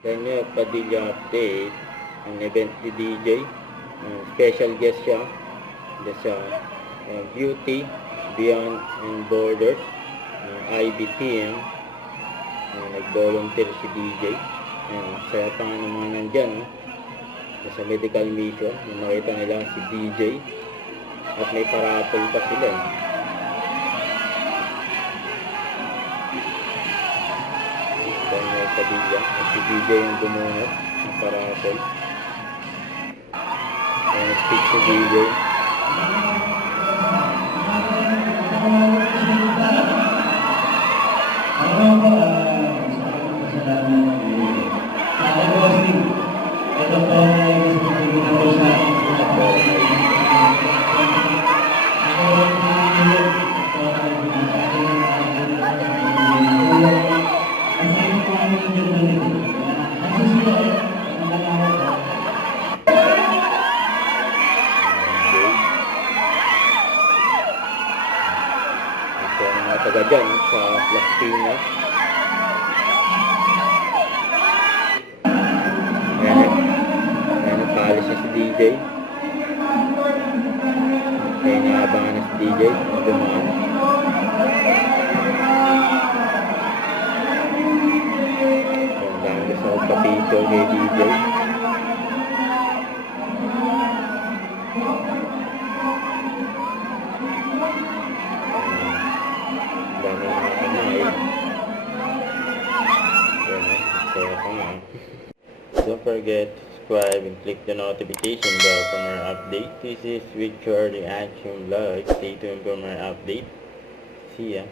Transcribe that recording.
Daniel Padilla update ang event ni DJ. Special guest siya sa Beauty Beyond and Borders ng IBTM. Nag-volunteer si DJ. Saya pa nga naman nandyan sa medical mission. Nakita nila si DJ at may parapol pa sila. Daniel Padilla at si DJ yung bumunot ng parapol. Speak si DJ. Mga taga dyan sa Las Piñas. Ayan, nagpaalis na si DJ. Kaya naabangan na si DJ na dumaan. Ayan, dahil gusto ko papito kay DJ. Don't forget to subscribe and click the notification bell for more updates. This is with Charlie Action Vlog. Stay tuned for more updates. See ya.